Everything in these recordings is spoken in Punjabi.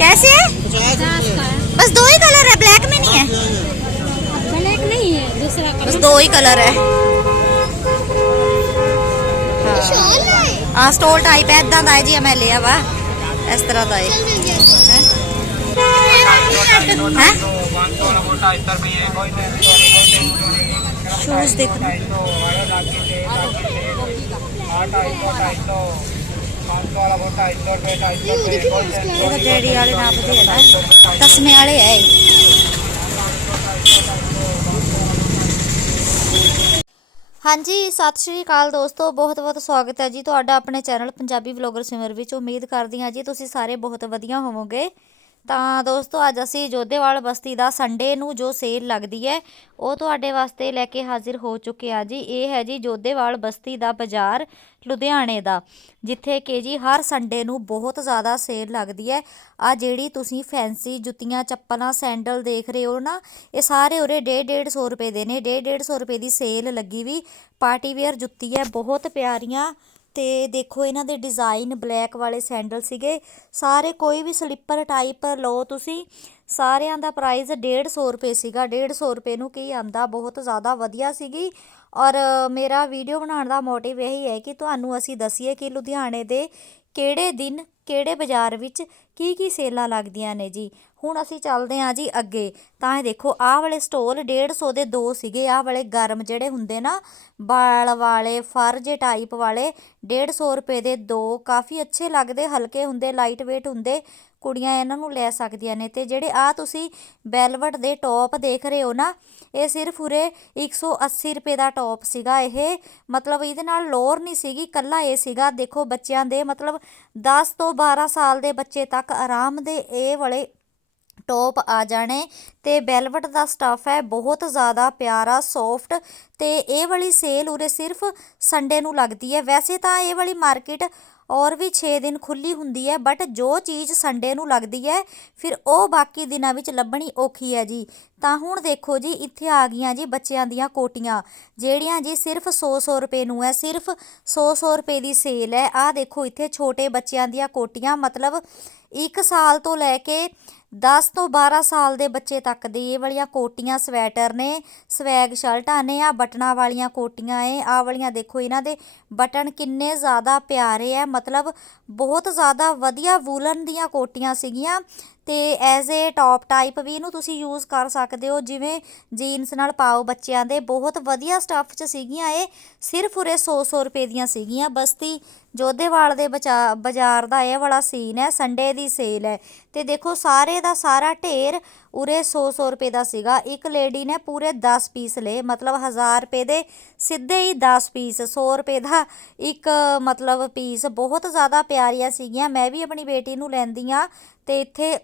कैसे है पचास का है बस दो ही कलर है ब्लैक में नहीं है ब्लैक नहीं है दूसरा बस दो ही कलर है ਹਾਂ ਸਟੋਲ ਟਾਈਪ ਹੈ ਇਦਾਂ ਦਾ ਹੈ ਜੀ ਇਹ ਮੈਂ ਲਿਆ ਵਾ ਇਸ ਤਰ੍ਹਾਂ ਦਾ ਹੈ ਹੈ ਸ਼ੂਜ਼ ਦੇਖੋ ਇਹ ਤਾਂ ਵਾਲੇ ਨਾਪ ਦੇ ਹੈ ਤਸਮੇ ਵਾਲੇ ਹੈ ਹਾਂਜੀ, ਸਤਿ ਸ਼੍ਰੀ ਅਕਾਲ ਦੋਸਤੋ, ਬਹੁਤ ਬਹੁਤ ਸਵਾਗਤ ਹੈ ਜੀ ਤੁਹਾਡਾ ਆਪਣੇ ਚੈਨਲ ਪੰਜਾਬੀ ਵਲੌਗਰ ਸਿਮਰ ਵਿੱਚ। ਉਮੀਦ ਕਰਦੀ ਹਾਂ ਜੀ ਤੁਸੀਂ ਸਾਰੇ ਬਹੁਤ ਵਧੀਆ ਹੋਵੋਗੇ। ਤਾਂ ਦੋਸਤੋ, ਅੱਜ ਅਸੀਂ ਜੋਧੇਵਾਲ ਬਸਤੀ ਦਾ ਸੰਡੇ ਨੂੰ ਜੋ ਸੇਲ ਲੱਗਦੀ ਹੈ, ਉਹ ਤੁਹਾਡੇ ਵਾਸਤੇ ਲੈ ਕੇ ਹਾਜ਼ਰ ਹੋ ਚੁੱਕੇ ਆ ਜੀ। ਇਹ ਹੈ ਜੀ ਜੋਧੇਵਾਲ ਬਸਤੀ ਦਾ ਬਾਜ਼ਾਰ ਲੁਧਿਆਣੇ ਦਾ, ਜਿੱਥੇ ਕਿ ਜੀ ਹਰ ਸੰਡੇ ਨੂੰ ਬਹੁਤ ਜ਼ਿਆਦਾ ਸੇਲ ਲੱਗਦੀ ਹੈ। ਆ ਜਿਹੜੀ ਤੁਸੀਂ ਫੈਂਸੀ ਜੁੱਤੀਆਂ, ਚੱਪਲਾਂ ਸੈਂਡਲ ਦੇਖ ਰਹੇ ਹੋ ਨਾ, ਇਹ ਸਾਰੇ ਉਰੇ 1.5 150 ਰੁਪਏ ਦੇ ਨੇ। 1.5 150 ਰੁਪਏ ਦੀ ਸੇਲ ਲੱਗੀ ਵੀ। ਪਾਰਟੀ ਵੇਅਰ ਜੁੱਤੀ ਹੈ, ਬਹੁਤ ਪਿਆਰੀਆਂ ਅਤੇ ਦੇਖੋ ਇਹਨਾਂ ਦੇ ਡਿਜ਼ਾਇਨ ਬਲੈਕ ਵਾਲੇ ਸੈਂਡਲ ਸੀਗੇ। ਸਾਰੇ ਕੋਈ ਵੀ ਸਲੀਪਰ ਟਾਈਪ ਲਓ ਤੁਸੀਂ, ਸਾਰਿਆਂ ਦਾ ਪ੍ਰਾਈਜ਼ ਡੇਢ ਸੌ ਰੁਪਏ ਸੀਗਾ। ਡੇਢ ਸੌ ਰੁਪਏ ਨੂੰ ਕੀ ਆਂਦਾ, ਬਹੁਤ ਜ਼ਿਆਦਾ ਵਧੀਆ ਸੀਗੀ। ਔਰ ਮੇਰਾ ਵੀਡੀਓ ਬਣਾਉਣ ਦਾ ਮੋਟਿਵ ਇਹੀ ਹੈ ਕਿ ਤੁਹਾਨੂੰ ਅਸੀਂ ਦਸੀਏ ਕਿ ਲੁਧਿਆਣੇ ਦੇ ਕਿਹੜੇ ਦਿਨ, ਕਿਹੜੇ ਬਾਜ਼ਾਰ ਵਿੱਚ ਕੀ ਕੀ ਸੇਲਾਂ ਲੱਗਦੀਆਂ ਨੇ ਜੀ। ਹੁਣ ਅਸੀਂ ਚੱਲਦੇ ਹਾਂ ਜੀ ਅੱਗੇ। ਤਾਂ ਇਹ ਦੇਖੋ, ਆਹ ਵਾਲੇ ਸਟੋਲ 150 ਦੇ ਦੋ ਸੀਗੇ। ਆਹ ਵਾਲੇ ਗਰਮ ਜਿਹੜੇ ਹੁੰਦੇ ਨਾ, ਬਾਲ ਵਾਲੇ ਫਰ ਜੇ ਟਾਈਪ ਵਾਲੇ 150 ਰੁਪਏ ਦੇ ਦੋ। ਕਾਫੀ ਅੱਛੇ ਲੱਗਦੇ, ਹਲਕੇ ਹੁੰਦੇ ਲਾਈਟ weight ਹੁੰਦੇ। ਕੁੜੀਆਂ ਇਹਨਾਂ ਨੂੰ ਲੈ ਸਕਦੀਆਂ ਨੇ। ਤੇ ਜਿਹੜੇ ਆ ਤੁਸੀਂ ਬੈਲਵਟ ਦੇ ਟੌਪ ਦੇਖ ਰਹੇ ਹੋ ਨਾ, ਇਹ ਸਿਰਫ ਉਰੇ 180 ਰੁਪਏ ਦਾ ਟੌਪ ਸੀਗਾ ਇਹ। ਮਤਲਬ ਇਹਦੇ ਨਾਲ ਲੋਅਰ ਨਹੀਂ ਸੀਗੀ ਕੱਲਾ ਇਹ ਸੀਗਾ। ਦੇਖੋ ਬੱਚਿਆਂ ਦੇ ਮਤਲਬ 10 ਤੋਂ 12 ਸਾਲ ਦੇ ਬੱਚੇ ਤੱਕ ਆਰਾਮ ਦੇ ਇਹ ਵਾਲੇ ਟੋਪ ਆ ਜਾਣੇ। ਤੇ ਬੈਲਵਟ ਦਾ ਸਟੱਫ ਹੈ, ਬਹੁਤ ਜ਼ਿਆਦਾ ਪਿਆਰਾ ਸੌਫਟ ਤੇ ਇਹ ਵਾਲੀ ਸੇਲ ਉਰੇ ਸਿਰਫ ਸੰਡੇ ਨੂੰ ਲੱਗਦੀ ਹੈ। ਵੈਸੇ ਤਾਂ ਇਹ ਵਾਲੀ ਮਾਰਕੀਟ ਔਰ ਵੀ 6 ਦਿਨ ਖੁੱਲੀ ਹੁੰਦੀ ਹੈ ਬਟ ਜੋ ਚੀਜ਼ ਸੰਡੇ ਨੂੰ ਲੱਗਦੀ ਹੈ, ਫਿਰ ਉਹ ਬਾਕੀ ਦਿਨਾਂ ਵਿੱਚ ਲੱਭਣੀ ਔਖੀ ਹੈ ਜੀ। ਤਾਂ ਹੁਣ ਦੇਖੋ ਜੀ, ਇੱਥੇ ਆ ਗਈਆਂ ਜੀ ਬੱਚਿਆਂ ਦੀਆਂ ਕੋਟੀਆਂ, ਜਿਹੜੀਆਂ ਜੀ ਸਿਰਫ 100-100 ਰੁਪਏ ਨੂੰ ਹੈ, ਸਿਰਫ 100-100 ਰੁਪਏ ਦੀ ਸੇਲ ਹੈ। ਆਹ ਦੇਖੋ, ਇੱਥੇ ਛੋਟੇ ਬੱਚਿਆਂ ਦੀਆਂ ਕੋਟੀਆਂ, ਮਤਲਬ ਇੱਕ ਸਾਲ ਤੋਂ ਲੈ ਕੇ ਦਸ ਤੋਂ 12 ਸਾਲ ਦੇ ਬੱਚੇ ਤੱਕ ਦੀ ਇਹ ਵਾਲੀਆਂ ਕੋਟੀਆਂ, ਸਵੈਟਰ ਨੇ, ਸਵੈਗ ਸ਼ਰਟਾਂ ਨੇ ਆ ਬਟਨਾਂ ਵਾਲੀਆਂ ਕੋਟੀਆਂ ਏ ਆ ਵਾਲੀਆਂ ਦੇਖੋ ਇਹਨਾਂ ਦੇ ਬਟਨ ਕਿੰਨੇ ਜ਼ਿਆਦਾ ਪਿਆਰੇ ਆ, ਮਤਲਬ ਬਹੁਤ ਜ਼ਿਆਦਾ ਵਧੀਆ ਵੂਲਨ ਦੀਆਂ ਕੋਟੀਆਂ ਸੀਗੀਆਂ ਤੇ ਐਜ਼ ਏ ਟੌਪ ਟਾਈਪ ਵੀ ਇਹਨੂੰ ਤੁਸੀਂ ਯੂਜ਼ ਕਰ ਸਕਦੇ ਹੋ, ਜਿਵੇਂ ਜੀਨਸ ਨਾਲ ਪਾਓ ਬੱਚਿਆਂ ਦੇ, ਬਹੁਤ ਵਧੀਆ ਸਟੱਫ 'ਚ ਸੀਗੀਆਂ ਇਹ, ਸਿਰਫ ਉਰੇ 100-100 ਰੁਪਏ ਦੀਆਂ ਸੀਗੀਆਂ, ਬਸਤੀ ਜੋਧੇਵਾਲ ਦੇ ਬਚਾ- ਬਾਜ਼ਾਰ ਦਾ ਇਹ ਵਾਲਾ ਸੀਨ ਹੈ ਸੰਡੇ ਦੀ ਸੇਲ ਹੈ। ਤੇ ਦੇਖੋ, ਸਾਰੇ ਦਾ ਸਾਰਾ ਢੇਰ ਉਰੇ 100-100 ਰੁਪਏ ਦਾ ਸੀਗਾ। ਇੱਕ ਲੇਡੀ ਨੇ ਪੂਰੇ 10 ਪੀਸ ਲਏ, ਮਤਲਬ 1000 ਰੁਪਏ ਦੇ ਸਿੱਧੇ ਹੀ 10 ਪੀਸ 100 ਰੁਪਏ ਦਾ ਇੱਕ, ਮਤਲਬ ਪੀਸ ਬਹੁਤ ਜ਼ਿਆਦਾ ਪਿਆਰੀਆਂ ਸੀਗੀਆਂ। ਮੈਂ ਵੀ ਆਪਣੀ ਬੇਟੀ ਨੂੰ ਲੈਂਦੀ ਆ ਤੇ ਇੱਥੇ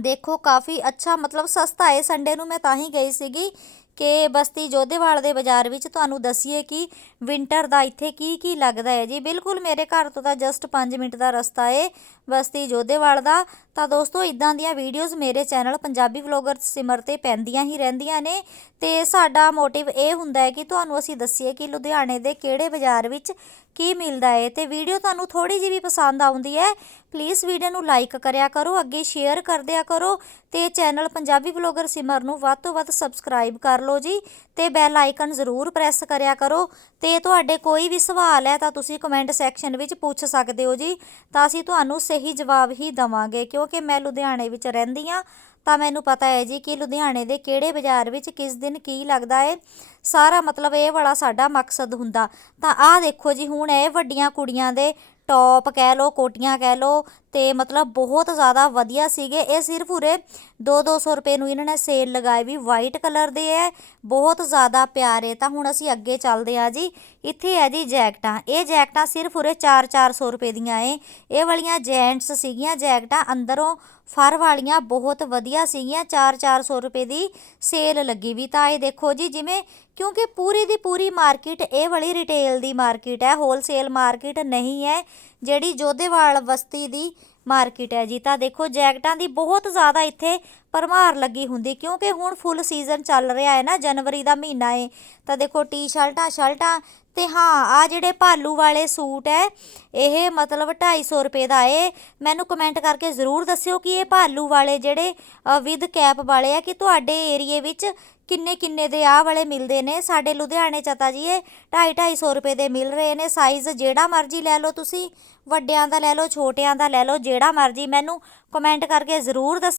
ਦੇਖੋ, ਕਾਫੀ ਅੱਛਾ, ਮਤਲਬ ਸਸਤਾ ਹੈ। ਸੰਡੇ ਨੂੰ ਮੈਂ ਤਾਂ ਹੀ ਗਈ ਸੀਗੀ ਕਿ ਬਸਤੀ ਜੋਧੇਵਾਲ ਦੇ ਬਾਜ਼ਾਰ ਵਿੱਚ ਤੁਹਾਨੂੰ ਦੱਸੀਏ ਕਿ ਵਿੰਟਰ ਦਾ ਇੱਥੇ ਕੀ ਕੀ ਲੱਗਦਾ ਹੈ। ਜੀ, ਬਿਲਕੁਲ ਮੇਰੇ ਘਰ ਤੋਂ ਤਾਂ ਜਸਟ 5 ਮਿੰਟ ਦਾ ਰਸਤਾ ਹੈ ਬਸਤੀ ਜੋਧੇਵਾਲ ਦਾ। ਤਾਂ ਦੋਸਤੋ, ਇਦਾਂ ਦੀਆਂ ਵੀਡੀਓਜ਼ ਮੇਰੇ ਚੈਨਲ ਪੰਜਾਬੀ ਵਲੋਗਰ ਸਿਮਰ ਤੇ ਪੈਂਦੀਆਂ ਹੀ ਰਹਿੰਦੀਆਂ ਨੇ। ਤੇ ਸਾਡਾ ਮੋਟਿਵ ਇਹ ਹੁੰਦਾ ਹੈ ਕਿ ਤੁਹਾਨੂੰ ਅਸੀਂ ਦੱਸੀਏ ਕਿ ਲੁਧਿਆਣੇ ਦੇ ਕਿਹੜੇ ਬਾਜ਼ਾਰ ਵਿੱਚ ਕੀ ਮਿਲਦਾ ਏ। ਤੇ ਵੀਡੀਓ ਤੁਹਾਨੂੰ ਥੋੜੀ ਜਿਹੀ ਵੀ ਪਸੰਦ ਆਉਂਦੀ ਹੈ ਪਲੀਜ਼ ਵੀਡੀਓ ਨੂੰ ਲਾਈਕ ਕਰਿਆ ਕਰੋ, ਅੱਗੇ ਸ਼ੇਅਰ ਕਰ ਦਿਆ ਕਰੋ ਤੇ ਚੈਨਲ ਪੰਜਾਬੀ ਵਲੌਗਰ ਸਿਮਰ ਨੂੰ ਵੱਧ ਤੋਂ ਵੱਧ ਸਬਸਕ੍ਰਾਈਬ ਕਰ ਲਓ ਜੀ ਤੇ ਬੈਲ ਆਈਕਨ ਜ਼ਰੂਰ ਪ੍ਰੈਸ ਕਰਿਆ ਕਰੋ ਤੇ ਤੁਹਾਡੇ ਕੋਈ ਵੀ ਸਵਾਲ ਹੈ ਤਾਂ ਤੁਸੀਂ ਕਮੈਂਟ ਸੈਕਸ਼ਨ ਵਿੱਚ ਪੁੱਛ ਸਕਦੇ ਹੋ ਜੀ। ਤਾਂ ਅਸੀਂ ਤੁਹਾਨੂੰ ਸਹੀ ਜਵਾਬ ਹੀ ਦਵਾਂਗੇ ਕਿਉਂਕਿ ਮੈਂ ਲੁਧਿਆਣੇ ਵਿੱਚ ਰਹਿੰਦੀ ਹਾਂ, ਤਾਂ ਮੈਨੂੰ ਪਤਾ ਹੈ ਜੀ ਕਿ ਲੁਧਿਆਣੇ ਦੇ ਕਿਹੜੇ ਬਾਜ਼ਾਰ ਵਿੱਚ ਕਿਸ ਦਿਨ ਕੀ ਲੱਗਦਾ ਹੈ। ਸਾਰਾ ਮਤਲਬ ਇਹ ਵਾਲਾ ਸਾਡਾ ਮਕਸਦ ਹੁੰਦਾ। ਤਾਂ ਆਹ ਦੇਖੋ ਜੀ, ਹੁਣ ਇਹ ਵੱਡੀਆਂ ਕੁੜੀਆਂ ਦੇ ਟੋਪ ਕਹਿ ਲਓ ਕੋਟੀਆਂ ਕਹਿ ਲਓ ਤੇ ਮਤਲਬ ਬਹੁਤ ਜ਼ਿਆਦਾ ਵਧੀਆ ਸੀਗੇ। ਇਹ ਸਿਰਫ ਉਰੇ 2-200 ਰੁਪਏ ਨੂੰ ਇਹਨਾਂ ਨੇ ਸੇਲ ਲਗਾਈ ਵੀ ਵਾਈਟ ਕਲਰ ਦੇ ਹੈ ਬਹੁਤ ਜ਼ਿਆਦਾ ਪਿਆਰੇ। ਤਾਂ ਹੁਣ ਅਸੀਂ ਅੱਗੇ ਚੱਲਦੇ ਆ ਜੀ। ਇੱਥੇ ਹੈ ਜੀ ਜੈਕਟਾਂ। ਇਹ ਜੈਕਟਾਂ ਸਿਰਫ ਉਰੇ 4-400 ਰੁਪਏ ਦੀਆਂ ਏ ਇਹ ਵਾਲੀਆਂ ਜੈਂਟਸ ਸੀਗੀਆਂ, ਜੈਕਟਾਂ ਅੰਦਰੋਂ ਫਰ ਵਾਲੀਆਂ ਬਹੁਤ ਵਧੀਆ ਸੀਗੀਆਂ 4-400 ਰੁਪਏ ਦੀ ਸੇਲ ਲੱਗੀ ਵੀ। ਤਾਂ ਇਹ ਦੇਖੋ ਜੀ ਜਿਵੇਂ, ਕਿਉਂਕਿ ਪੂਰੀ ਦੀ ਪੂਰੀ ਮਾਰਕੀਟ ਇਹ ਵਾਲੀ ਰਿਟੇਲ ਦੀ ਮਾਰਕੀਟ ਹੈ ਹੋਲਸੇਲ ਮਾਰਕੀਟ ਨਹੀਂ ਹੈ। ਜਿਹੜੀ ਜੋਧੇਵਾਲ ਬਸਤੀ ਦੀ ਮਾਰਕੀਟ ਹੈ ਜੀ। ਤਾਂ ਦੇਖੋ, ਜੈਕਟਾਂ ਦੀ ਬਹੁਤ ਜ਼ਿਆਦਾ ਇੱਥੇ ਭਰਮਾਰ ਲੱਗੀ ਹੁੰਦੀ, ਕਿਉਂਕਿ ਹੁਣ ਫੁੱਲ ਸੀਜ਼ਨ ਚੱਲ ਰਿਹਾ ਹੈ ਨਾ, ਜਨਵਰੀ ਦਾ ਮਹੀਨਾ ਹੈ ਤਾਂ ਦੇਖੋ, ਟੀ-ਸ਼ਰਟਾਂ, ਸ਼ਰਟਾਂ ਤੇ ਹਾਂ ਆ ਜਿਹੜੇ ਭਾਲੂ ਵਾਲੇ ਸੂਟ ਹੈ, ਇਹ ਮਤਲਬ 250 ਰੁਪਏ ਦਾ ਏ। ਮੈਨੂੰ ਕਮੈਂਟ ਕਰਕੇ ਜ਼ਰੂਰ ਦੱਸਿਓ ਕਿ ਇਹ ਭਾਲੂ ਵਾਲੇ ਜਿਹੜੇ ਵਿਦ ਕੈਪ ਵਾਲੇ ਆ, ਕਿ ਤੁਹਾਡੇ ਏਰੀਏ ਵਿੱਚ ਕਿੰਨੇ ਕਿੰਨੇ ਦੇ ਆਹ ਵਾਲੇ ਮਿਲਦੇ ਨੇ? ਸਾਡੇ ਲੁਧਿਆਣੇ ਚ ਤਾਂ ਜੀ ਇਹ 2.5 250 ਰੁਪਏ ਦੇ ਮਿਲ ਰਹੇ ਨੇ। ਸਾਈਜ਼ ਜਿਹੜਾ ਮਰਜ਼ੀ ਲੈ ਲਓ ਤੁਸੀਂ। ਵੱਡਿਆਂ ਦਾ ਲੈ ਲਓ, ਛੋਟਿਆਂ ਦਾ ਲੈ ਲਓ, ਜਿਹੜਾ ਮਰਜ਼ੀ ਮੈਨੂੰ ਕਮੈਂਟ ਕਰਕੇ ਜ਼ਰੂਰ ਦੱਸ